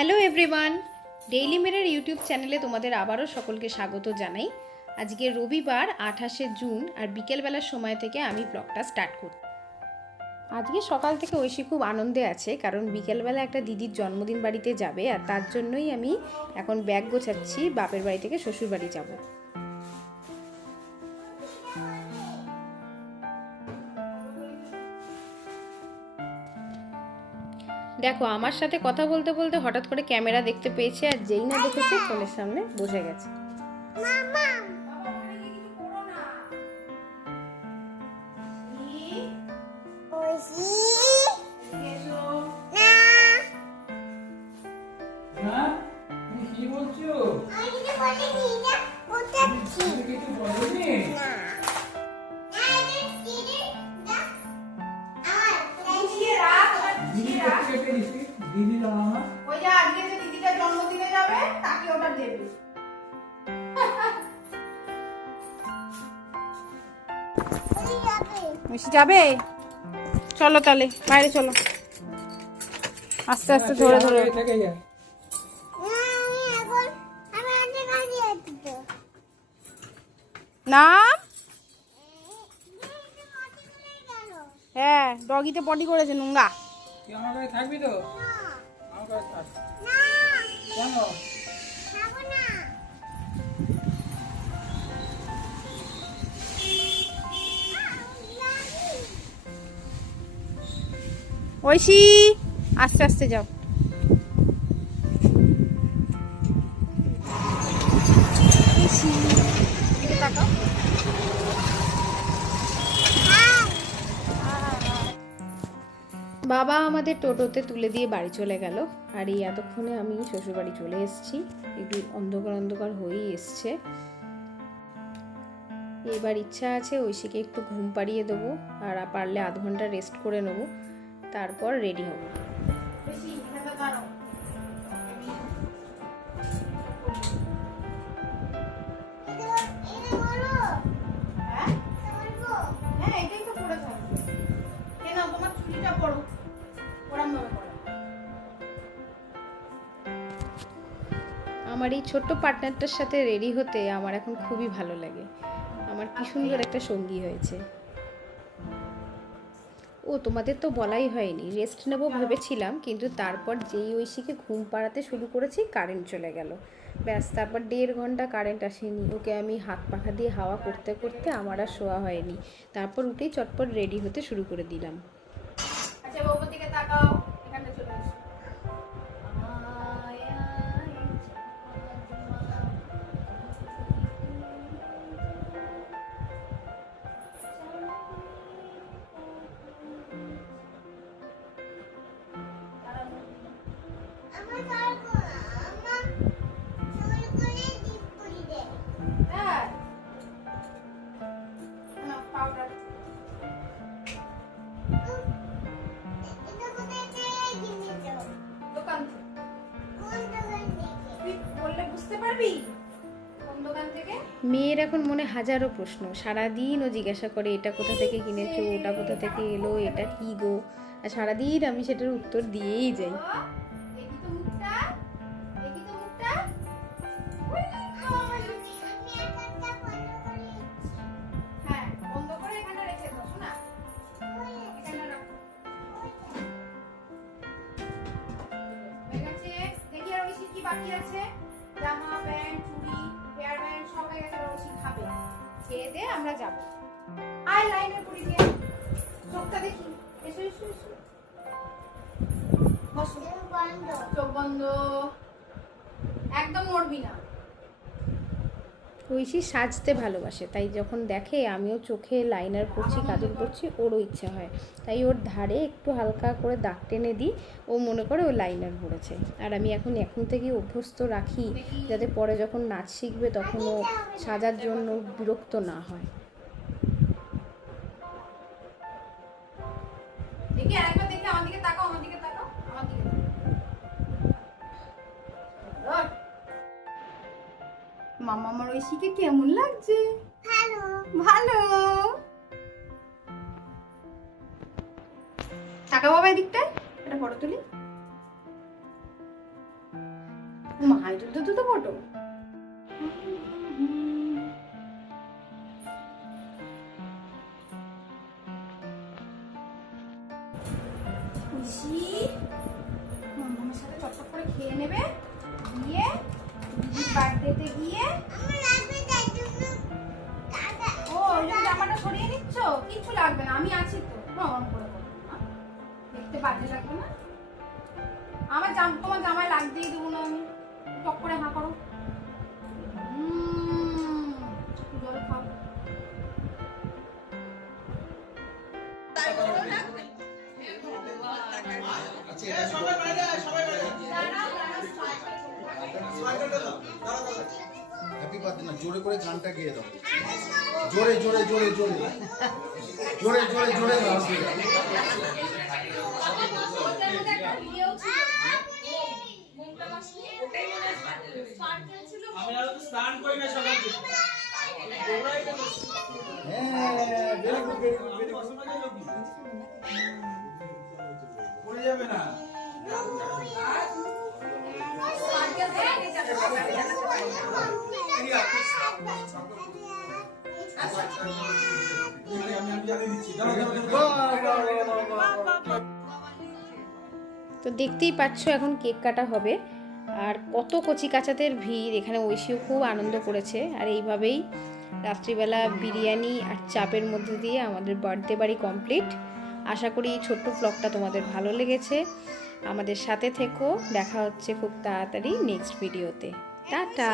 Hello everyone, daily mirror YouTube চ্যানেলে তোমাদের আবারও সকলকে স্বাগত জানাই। আজকে রবিবার 28শে জুন আর বিকেলবেলার সময় থেকে আমি ব্লগটা স্টার্ট করছি। আজকে সকাল থেকে ঐশী খুব আনন্দে আছে, কারণ বিকেলবেলা একটা দিদির জন্মদিন বাড়িতে যাবে, আর তার জন্যই আমি এখন ব্যাগ গোছাচ্ছি, বাপের বাড়ি থেকে শ্বশুর বাড়ি যাব। দেখো, আমার সাথে কথা বলতে বলতে হঠাৎ করে ক্যামেরা দেখতে পেয়েছে, আর যেই না দেখেছে ফোনের সামনে বসে গেছে। যাবে, চলো তাহলে বাইরে চলো, আস্তে আস্তে ধরে ধরে। নাম, হ্যাঁ ডগিতে পটি করেছে, নোংরা। থাকবি তো? ঐশী, আস্তে আস্তে যাও। বাবা আমাদের টোটোতে তুলে দিয়ে বাড়ি চলে গেল, আর এই এতক্ষণে আমি শ্বশুরবাড়ি চলে এসেছি। একটু অন্ধকার অন্ধকার হয়েই এসছে। এবার ইচ্ছা আছে ঐশীকে একটু ঘুম পাড়িয়ে দেবো, আর পারলে আধ ঘন্টা রেস্ট করে নেবো, তারপর রেডি হব। আমার এই ছোট্ট পার্টনারটার সাথে রেডি হতে আমার এখন খুবই ভালো লাগে। আমার কি সুন্দর একটা সঙ্গী হয়েছে। ও তোমাদের তো বলাই হয়নি, রেস্ট নেবো ভেবেছিলাম, কিন্তু তারপর যেই ঐশীকে ঘুম পাড়াতে শুরু করেছি কারেন্ট চলে গেল। ব্যাস, তারপর 1.5 ঘন্টা কারেন্ট আসেনি। ওকে আমি হাত পাখা দিয়ে হাওয়া করতে করতে আমার আর শোয়া হয়নি। তারপর উঠেই চটপট রেডি হতে শুরু করে দিলাম। আচ্ছা বাবুর দিকে তাকাও, এখানে চলে আসো। মেয়ের এখন মনে হাজারো প্রশ্ন, সারাদিন ও জিজ্ঞাসা করে এটা কোথা থেকে কিনেছো, ওটা কোথা থেকে এলো, এটা কি গো। আর সারাদিন আমি সেটার উত্তর দিয়েই যাই। বাকি আছে জামা প্যান্ট চুড়ি হেয়ার ব্যান্ড সব হয়ে গেছে, রসি খাবে, খেয়ে দিয়ে আমরা যাব। আই লাইনের পরি দিয়ে চোখটা দেখি, এসো এসো এসো, বসো, চোখ বন্ধ, একদম নড়বি না। ঐশী সাজতে ভালোবাসে, তাই যখন দেখে আমিও চোখে লাইনার পরছি, কাজল পরছি, ওরও ইচ্ছা হয়, তাই ওর ধারে একটু হালকা করে দাগ টেনে দিই, ও মনে করে ও লাইনার পরেছে। আর আমি এখন থেকে অভ্যস্ত রাখি, যাতে পরে যখন নাচ শিখবে তখন ও সাজার জন্য বিরক্ত না হয়। দেখি আরেকবার দেখি, আমার দিকে তাকাও, আমার দিকে তাকাও, আমার দিকে। মামা আমার ঐশীকে কেমন লাগছে? ভালো ভালো। টাকা বাবা এদিকটায় একটা ফটো তুলি। দুটো ফটো। খুশি মামার সাথে চটপট করে খেয়ে নেবে, গিয়ে দিদির বার্থডেতে গিয়ে ও ওই জন্য জামাটা সরিয়ে নিচ্ছ। কিচ্ছু লাগবে না, আমি আছি তো। অন করে দেখতে বাজে লাগবে না। আমার তোমার জামায় লাগতেই দেবো না আমি। টক করে হাঁ করো, জল খাও। হ্যাপি বার্থডে না, জোরে করে গানটা গেয়ে দাও। জোরে জোরে জোরে জোরে জোরে জোরে জোরে আমি আর তো স্নান করি না সকাল থেকে। হ্যাঁ, very good very good very good. পড়ে যাবে না। তো দেখতেই পাচ্ছ এখন কেক কাটা হবে, আর কত কচি কাচাদের ভিড়। এখানে ঐশীও খুব আনন্দ করেছে। আর এইভাবেই রাত্রিবেলা বিরিয়ানি আর চাপের মধ্যে দিয়ে আমাদের বার্থডে বাড়ি কমপ্লিট। আশা করি এই ছোট্ট ব্লগটা তোমাদের ভালো লেগেছে। আমাদের সাথে থেকো, দেখা হচ্ছে খুব তাড়াতাড়ি নেক্সট ভিডিওতে। টাটা।